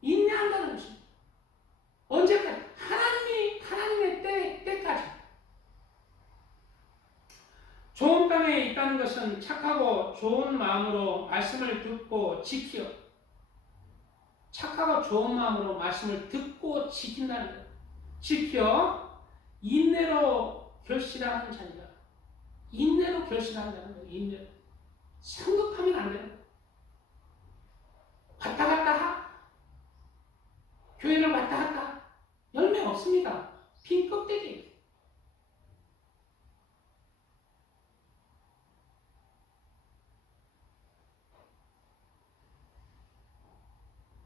인내한다는 것입니다. 언제까지? 하나님의 때까지. 좋은 땅에 있다는 것은 착하고 좋은 마음으로 말씀을 듣고 지켜. 착하고 좋은 마음으로 말씀을 듣고 지킨다는 거예요. 지켜 인내로 결실하는 자니라. 인내로 결실한다는 거예요. 인내로. 성급하면 안 돼요. 왔다 갔다 교회를 왔다 갔다 열매 없습니다. 빈 껍데기.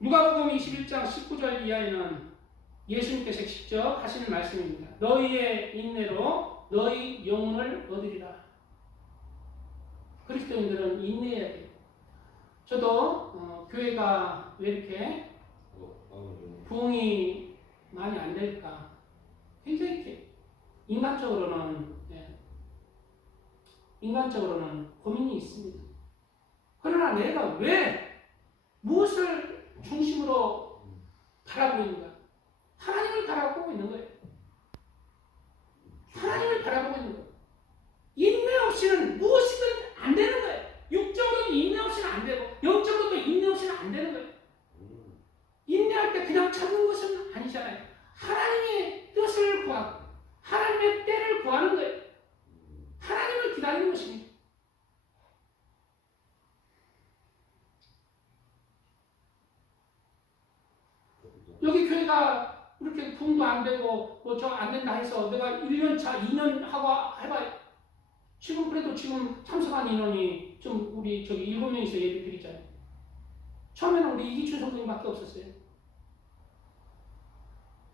누가복음 21장 19절 이하에는 예수님께서 직접 하시는 말씀입니다. 너희의 인내로 너희 영혼을 얻으리라. 그리스도인들은 인내해야 돼요. 저도 교회가 왜 이렇게 부흥이 많이 안 될까? 굉장히 이렇게 인간적으로는 고민이 있습니다. 그러나 내가 왜 무엇을 중심으로 바라보고 있는가? 하나님을 바라보고 있는 거예요. 하나님을 바라보고 있는 거예요. 인내 없이는 무엇이든 안 되는 거예요. 육적으로는 인내 없이는 안 되고 영적으로도 인내 없이는 안 되는 거예요. 인내할 때 그냥 참는 것은 아니잖아요. 하나님의 뜻을 구하고 하나님의 때를 구하는 거예요. 하나님을 기다리는 것입니다. 여기 교회가 이렇게 부흥도 안 되고 뭐 저 안 된다 해서 내가 1년 차, 2년 하고 해봐요. 지금 그래도 지금 참석한 인원이 좀 우리 저기 7명이서 예배 드리잖아요. 처음에는 우리 이기춘 성도님밖에 없었어요.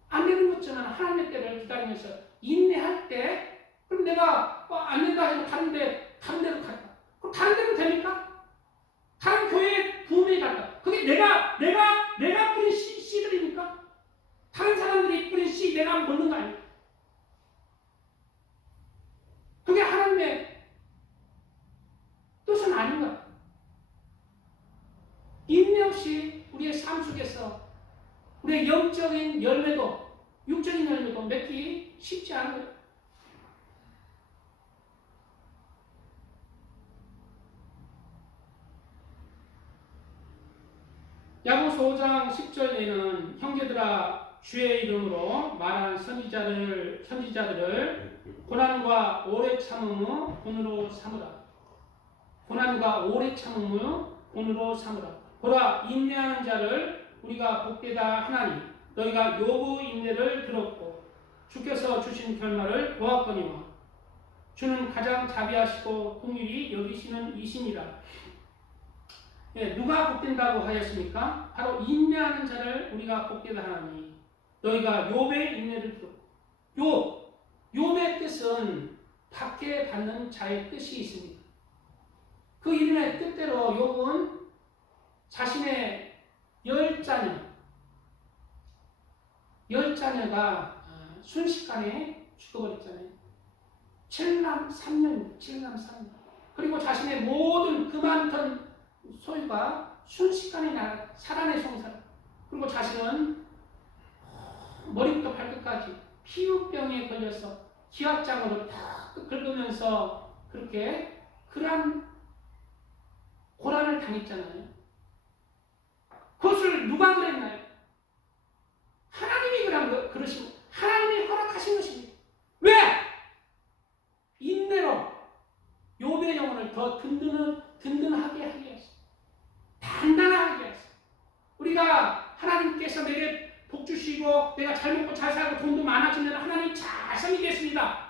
안 되는 것처럼 하나님의 때를 기다리면서 인내할 때 그럼 내가 안 된다 해서 다른 데로 갔다. 그럼 다른 데로 됩니까? 다른 교회에 부흥회 갔다. 그게 내가 뿌린 씨들입니까? 다른 사람들이 뿌린 씨 내가 먹는 거 아닙니까? 그게 하나님의 뜻은 아닌가? 인내 없이 우리의 삶 속에서 우리의 영적인 열매도 육적인 열매도 맺기 쉽지 않은 거예요. 야고보서 5장 10절에는 형제들아 주의 이름으로 말한 선지자들을 고난과 오래 참음의 본으로 삼으라. 고난과 오래 참음의 본으로 삼으라. 보라 인내하는 자를 우리가 복되다 하나니 너희가 욥의 인내를 들었고 주께서 주신 결말을 보았거니와 주는 가장 자비하시고 긍휼히 여기시는 이시니라. 예, 누가 복된다고 하였습니까? 바로 인내하는 자를 우리가 복되다 하나니 너희가 욥의 인내를 들어. 욥의 뜻은 받게 받는 자의 뜻이 있습니다. 그 이름의 뜻대로 욥은 자신의 10자녀가 순식간에 죽어버렸잖아요. 7남 3년. 그리고 자신의 모든 그 많던 소유가 순식간에 살아내서 살. 그리고 자신은 머리부터 발끝까지 피부병에 걸려서 기압장으로 탁 긁으면서 그렇게 그러한 고난을 당했잖아요. 그것을 누가 그랬나요? 하나님이 그러신, 하나님이 허락하신 것입니다. 왜? 인내로 욥의 영혼을 더 든든하게 하기 위해서, 단단하게 하기 위해서. 우리가 하나님께서 내게 복 주시고 내가 잘 먹고 잘 살고 돈도 많아지면 하나님 잘 섬기겠습니다.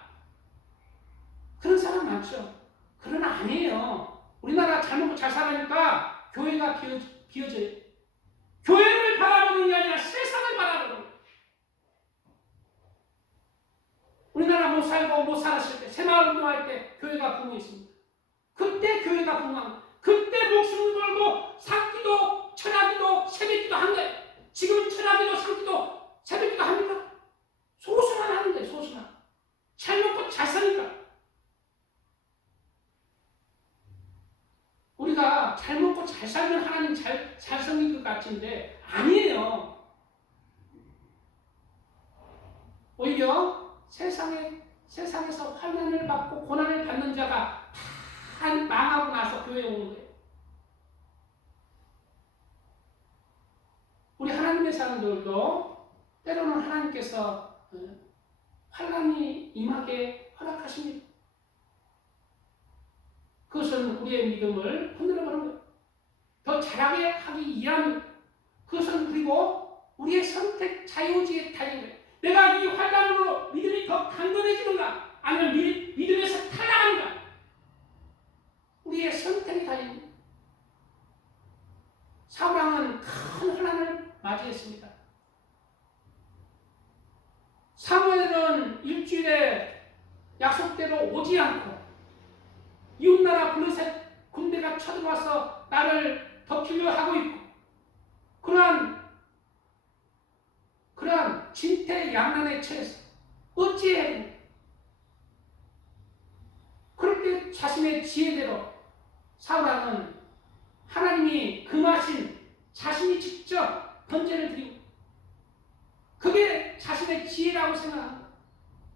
그런 사람 많죠. 그러나 아니에요. 우리나라 잘 먹고 잘 살으니까 교회가 비어져요. 교회를 바라보는 게 아니라 세상을 바라보는 거예요. 우리나라 못 살고 못 살았을 때, 새마을 운동할 때 교회가 부흥했습니다. 그때 교회가 부흥한 거예요. 그때 목숨을 걸고 상기도, 철야기도, 새벽기도 한 거예요. 지금 철야기도, 상기도, 새벽기도 합니까? 소수만 하는 거예요. 소수만. 잘 먹고 잘 사니까. 우리가 잘 먹고 잘 살면 하나님 잘 섬길 것 같은데 아니에요. 오히려 세상에서 환난을 받고 고난을 받는 자가 다 망하고 나서 교회에 오는 거예요. 우리 하나님의 사람들도 때로는 하나님께서 환난이 임하게 허락하십니다. 그것은 우리의 믿음을 흔들어버리는 거예요. 더 잘하게 하기 위한, 그것은 그리고 우리의 선택 자유지에 달린 거예요. 내가 이 환난으로 믿음이 더 강건해지는가? 아니면 믿음에서 탈락하는가? 우리의 선택이 달린 거예요. 사울왕은 큰 환난을 맞이했습니다. 사무엘은 일주일에 약속대로 오지 않고 이웃나라 블레셋 군대가 쳐들어와서 나를 덮치려 하고 있고 그러한 진퇴양난에 처해서 어찌해야 됩니까? 그럴 때 자신의 지혜대로 사울왕은 하나님이 금하신 자신이 직접 번제를 드리고 그게 자신의 지혜라고 생각합니다.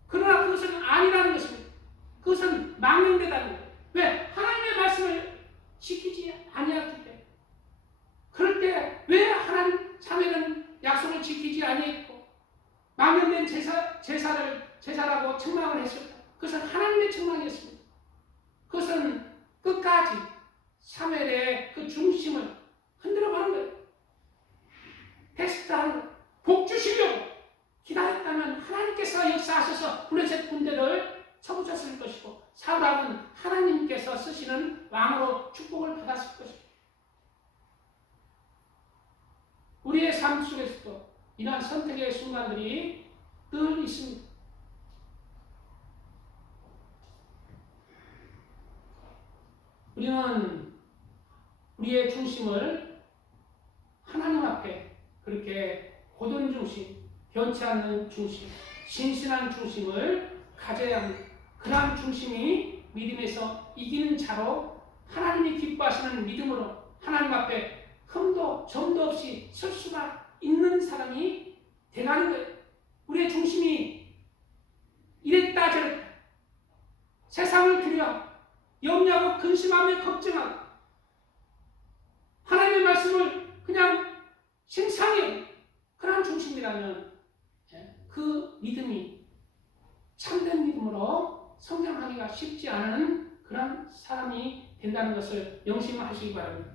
그러나 그것은 아니라는 것입니다. 그것은 망령되다는 거예요. 왜? 하나님의 말씀을 지키지 아니했기 때문에. 그럴 때 왜 하나님 사면은 약속을 지키지 아니했고 망령된 제사라고 책망을 했을까? 그것은 하나님의 책망이었습니다. 그것은 끝까지 사무엘의 그 중심을 흔들어가는 거예요. 테스트하는 거예요. 복 주시려고 기다렸다면 하나님께서 역사하셔서 블레셋 군대를 쳐부셨을 것이고 사울왕은 하나님께서 쓰시는 왕으로 축복을 받았을 것입니다. 우리의 삶 속에서도 이러한 선택의 순간들이 늘 있습니다. 우리는 우리의 중심을 하나님 앞에 그렇게 고든 중심, 변치 않는 중심, 신실한 중심을 가져야 합니다. 그러한 중심이 믿음에서 이기는 자로 하나님이 기뻐하시는 믿음으로 하나님 앞에 흠도 점도 없이 설 수가 있는 사람이 되라는 거예요. 우리의 중심이 이랬다 저랬다 세상을 두려워 염려하고 근심하며 걱정하고 하나님의 말씀을 그냥 신상해 그런 중심이라면 그 믿음이 참된 믿음으로 성장하기가 쉽지 않은 그런 사람이 된다는 것을 명심하시기 바랍니다.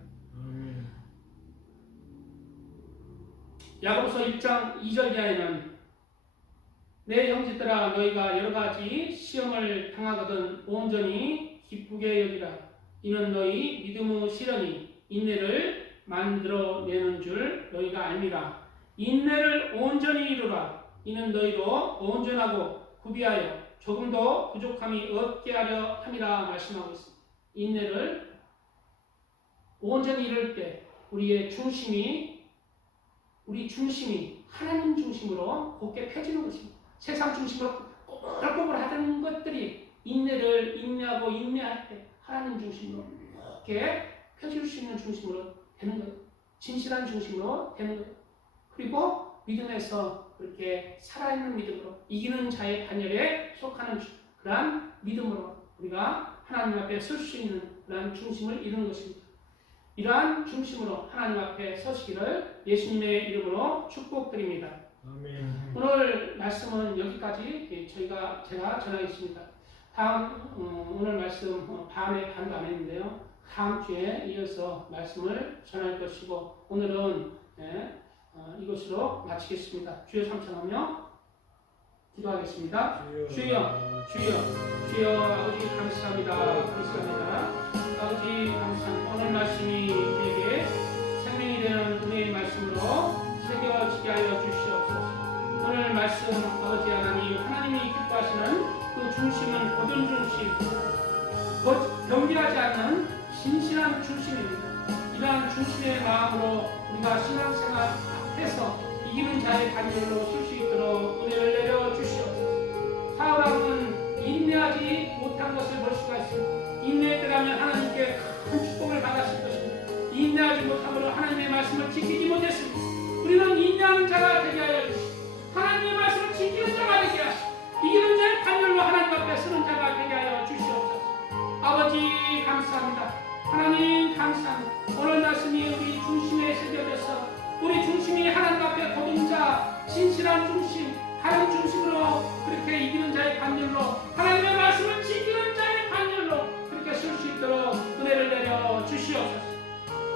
야고보서 1장 2절 이하에는 내 형제들아 너희가 여러가지 시험을 당하거든 온전히 기쁘게 여기라. 이는 너희 믿음의 시련이 인내를 만들어내는 줄 너희가 알미라. 인내를 온전히 이루라. 이는 너희로 온전하고 구비하여 조금도 부족함이 없게 하려 함이라 말씀하고 있습니다. 인내를 온전히 이룰 때 우리 중심이 하나님 중심으로 곧게 펴지는 것입니다. 세상 중심으로 꼬불꼬불 하던 것들이 인내하고 인내할 때 하나님 중심으로 곧게 펴질 수 있는 중심으로 되는 거예요. 진실한 중심으로 되는 거예요. 그리고 믿음에서 그렇게 살아있는 믿음으로 이기는 자의 반열에 속하는 그러한 믿음으로 우리가 하나님 앞에 설 수 있는 그러한 중심을 이루는 것입니다. 이러한 중심으로 하나님 앞에 서시기를 예수님의 이름으로 축복드립니다. 아멘. 오늘 말씀은 여기까지 제가 전하겠습니다. 오늘 말씀 밤에 반도 안 했는데요. 다음 주에 이어서 말씀을 전할 것이고 오늘은 이것으로 마치겠습니다. 주여 삼창하며 기도하겠습니다. 주여 아버지 감사합니다. 아버지 감사합니다. 오늘 말씀이 우리에게 생명이 되는 은혜의 말씀으로 새겨지게 하여 주시옵소서. 오늘 말씀 아버지 하나님이 기뻐하시는 그 중심은 고든 중심, 곧 변비하지 않는 신실한 중심입니다. 이러한 중심의 마음으로 우리가 신앙생활 앞에서 이기는 자의 반열로 설 수 있도록 은혜를 내려 주시옵소서. 사울왕은 인내하지 못한 것을 볼 수가 있습니다. 인내했더라면 하나님께 큰 축복을 받았을 것입니다. 인내하지 못함으로 하나님의 말씀을 지키지 못했습니다. 우리는 인내하는 자가 되게 하여 주시고 하나님의 말씀을 지키는 자가 되게 하시고 이기는 자의 반열로 하나님 앞에 서는 자가 되게 하여 주시옵소서. 아버지 감사합니다. 하나님 감사합니다. 오늘 말씀이 우리 중심에 새겨져서 우리 중심이 하나님 앞에 거둔 자, 진실한 중심, 하나님 중심으로 그렇게 이기는 자의 반